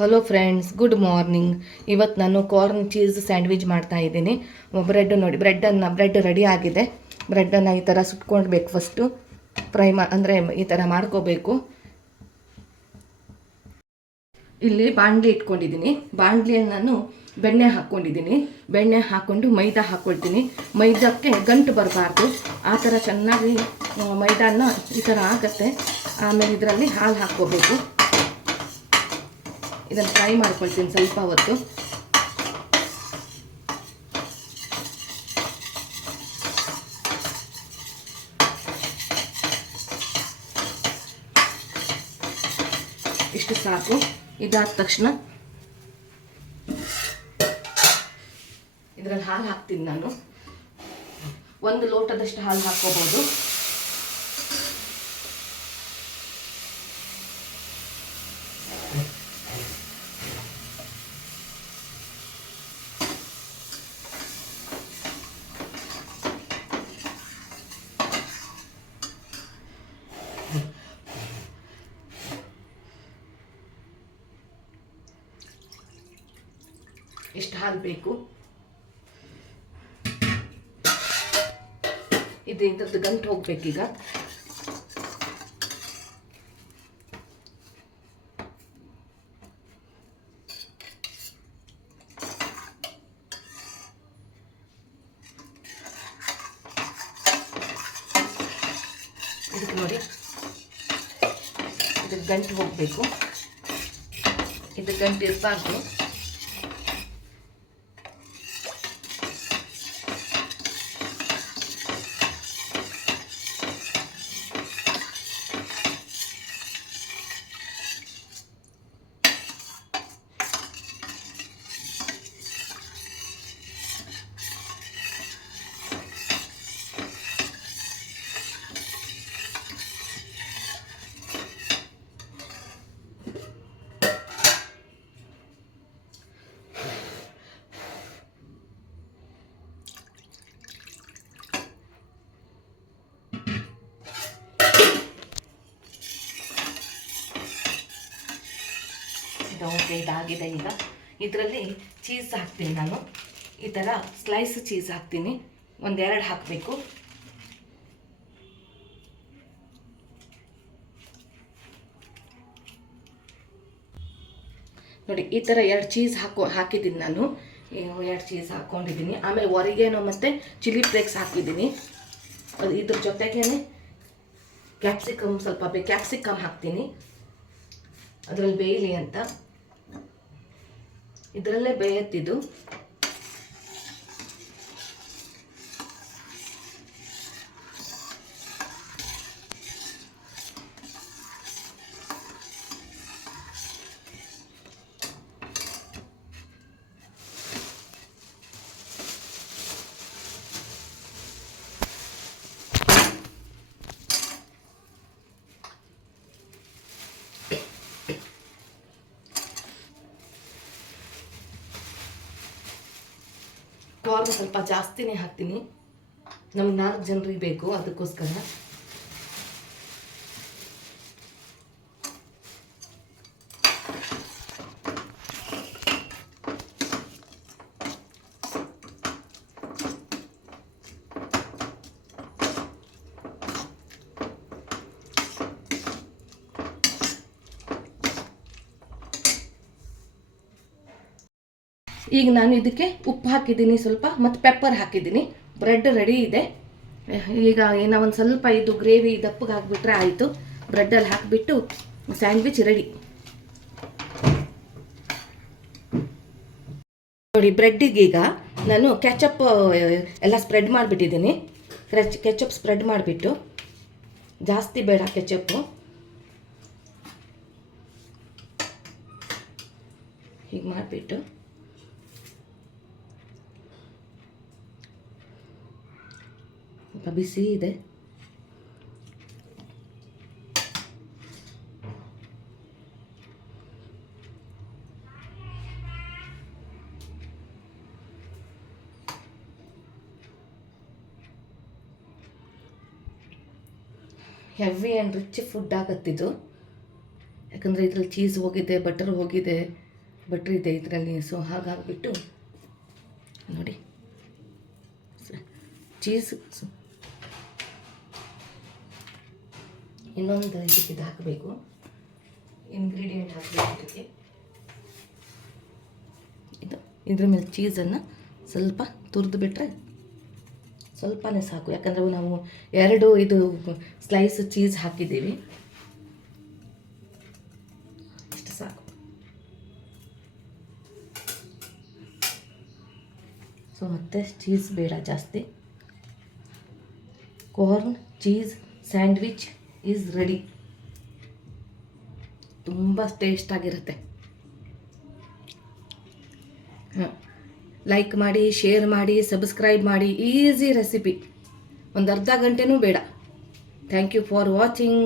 Hello friends, good morning. ಇವತ್ತು ನಾನು corn cheese sandwich ಮಾಡ್ತಾ ಇದ್ದೀನಿ. ಬ್ರೆಡ್ ರೆಡಿ ಆಗಿದೆ. ಬ್ರೆಡ್ಡನ್ನು ಈ ಥರ ಸುಟ್ಕೊಳ್ಬೇಕು. ಫಸ್ಟು ಅಂದರೆ ಈ ಥರ ಮಾಡ್ಕೋಬೇಕು. ಇಲ್ಲಿ ಬಾಣಲಿ ಇಟ್ಕೊಂಡಿದ್ದೀನಿ. ಬಾಣಲಿಯಲ್ಲಿ ನಾನು ಬೆಣ್ಣೆ ಹಾಕ್ಕೊಂಡಿದ್ದೀನಿ. ಬೆಣ್ಣೆ ಹಾಕ್ಕೊಂಡು ಮೈದಾ ಹಾಕ್ಕೊಳ್ತೀನಿ. ಮೈದಾಕ್ಕೆ ಗಂಟು ಬರಬಾರ್ದು. ಆ ಥರ ಚೆನ್ನಾಗಿ ಮೈದಾನ ಈ ಥರ ಆಗುತ್ತೆ. ಆಮೇಲೆ ಇದರಲ್ಲಿ ಹಾಲು ಹಾಕ್ಕೋಬೇಕು. ಇದನ್ನು ಫ್ರೈ ಮಾಡ್ಕೊಳ್ತೀನಿ ಸ್ವಲ್ಪ ಹೊತ್ತು. ಇಷ್ಟು ಸಾಕು. ಇದಾದ ತಕ್ಷಣ ಇದರಲ್ಲಿ ಹಾಲು ಹಾಕ್ತೀನಿ. ನಾನು 1 ಲೋಟದಷ್ಟು ಹಾಲು ಹಾಕ್ಕೋಬೋದು. ಇಷ್ಟು ಹಾಲು ಬೇಕು. ಇದ್ರದ್ದು ಗಂಟು ಹೋಗ್ಬೇಕೀಗ. ಇದಕ್ಕೆ ನೋಡಿ, ಇದ್ರ ಗಂಟು ಹೋಗಬೇಕು. ಇದು ಗಂಟು ಇರಬಾರ್ದು. ಓಕೆ, ಇದಾಗಿದೆ. ಈಗ ಇದರಲ್ಲಿ ಚೀಸ್ ಹಾಕ್ತೀನಿ. ನಾನು ಈ ಥರ ಸ್ಲೈಸ್ ಚೀಸ್ ಹಾಕ್ತೀನಿ. 1-2 ಹಾಕಬೇಕು. ನೋಡಿ, ಈ ಥರ 2 ಚೀಸ್ ಹಾಕಿದ್ದೀನಿ ನಾನು. 2 ಚೀಸ್ ಹಾಕ್ಕೊಂಡಿದ್ದೀನಿ. ಆಮೇಲೆ ಒರಿಗೇನೋ ಮತ್ತು ಚಿಲ್ಲಿ ಫ್ಲೇಕ್ಸ್ ಹಾಕಿದ್ದೀನಿ. ಇದ್ರ ಜೊತೆಗೇ ಕ್ಯಾಪ್ಸಿಕಮ್ ಹಾಕ್ತೀನಿ. ಅದರಲ್ಲಿ ಬೇಯಲಿ ಅಂತ. ಇದರಲ್ಲೇ ಬೇಯತ್ತಿದ್ದು. ಕಾರ್ನ್ ಸ್ವಲ್ಪ ಜಾಸ್ತಿನೇ ಹಾಕ್ತೀನಿ. ನಮ್ಗೆ 4 ಜನರಿಗೆ ಬೇಕು, ಅದಕ್ಕೋಸ್ಕರ. ಈಗ ನಾನು ಇದಕ್ಕೆ ಉಪ್ಪು ಹಾಕಿದ್ದೀನಿ ಸ್ವಲ್ಪ, ಮತ್ತು ಪೆಪ್ಪರ್ ಹಾಕಿದ್ದೀನಿ. ಬ್ರೆಡ್ ರೆಡಿ ಇದೆ. ಈಗ ಏನೋ ಒಂದು ಸ್ವಲ್ಪ ಇದು ಗ್ರೇವಿ ದಪ್ಪಗೆ ಹಾಕಿಬಿಟ್ರೆ ಆಯಿತು. ಬ್ರೆಡ್ಡಲ್ಲಿ ಹಾಕಿಬಿಟ್ಟು ಸ್ಯಾಂಡ್ವಿಚ್ ರೆಡಿ. ನೋಡಿ, ಬ್ರೆಡ್ಡಿಗೀಗ ನಾನು ಕೆಚಪ್ ಎಲ್ಲ ಸ್ಪ್ರೆಡ್ ಮಾಡಿಬಿಟ್ಟಿದ್ದೀನಿ. ಕೆಚಪ್ ಸ್ಪ್ರೆಡ್ ಮಾಡಿಬಿಟ್ಟು, ಜಾಸ್ತಿ ಬೇಡ ಕೆಚಪ್ಪು, ಹೀಗೆ ಮಾಡಿಬಿಟ್ಟು ಬಿಸಿ ಇದೆ. ಹೆವಿ ಆ್ಯಂಡ್ ರಿಚ್ ಫುಡ್ ಆಗತ್ತಿದು. ಯಾಕಂದರೆ ಇದರಲ್ಲಿ ಚೀಸ್ ಹೋಗಿದೆ, ಬಟರ್ ಹೋಗಿದೆ, ಬಟ್ರ್ ಇದೆ ಇದರಲ್ಲಿ. ಸೊ ಹಾಗಾಗಿಬಿಟ್ಟು ನೋಡಿ ಚೀಸ್ ಇನ್ನೊಂದು ಇದಕ್ಕೆ ಇದು ಹಾಕಬೇಕು, ಇಂಗ್ರೀಡಿಯೆಂಟ್ ಹಾಕಬೇಕು ಇದಕ್ಕೆ. ಇದ್ರ ಮೇಲೆ ಚೀಸನ್ನು ಸ್ವಲ್ಪ ತುರಿದು ಬಿಟ್ಟರೆ ಸ್ವಲ್ಪನೇ ಸಾಕು, ಯಾಕಂದರೆ ನಾವು 2 ಇದು ಸ್ಲೈಸ್ ಚೀಸ್ ಹಾಕಿದ್ದೀವಿ, ಇಷ್ಟು ಸಾಕು. ಸೊ ಮತ್ತೆ ಚೀಸ್ ಬೇಡ ಜಾಸ್ತಿ. Corn cheese sandwich is ready. ತುಂಬ ಟೇಸ್ಟಾಗಿರುತ್ತೆ. ಲೈಕ್ ಮಾಡಿ, ಶೇರ್ ಮಾಡಿ, ಸಬ್ಸ್ಕ್ರೈಬ್ ಮಾಡಿ. ಈಸಿ ರೆಸಿಪಿ, ಒಂದು ಅರ್ಧ ಗಂಟೆನೂ ಬೇಡ. Thank you for watching.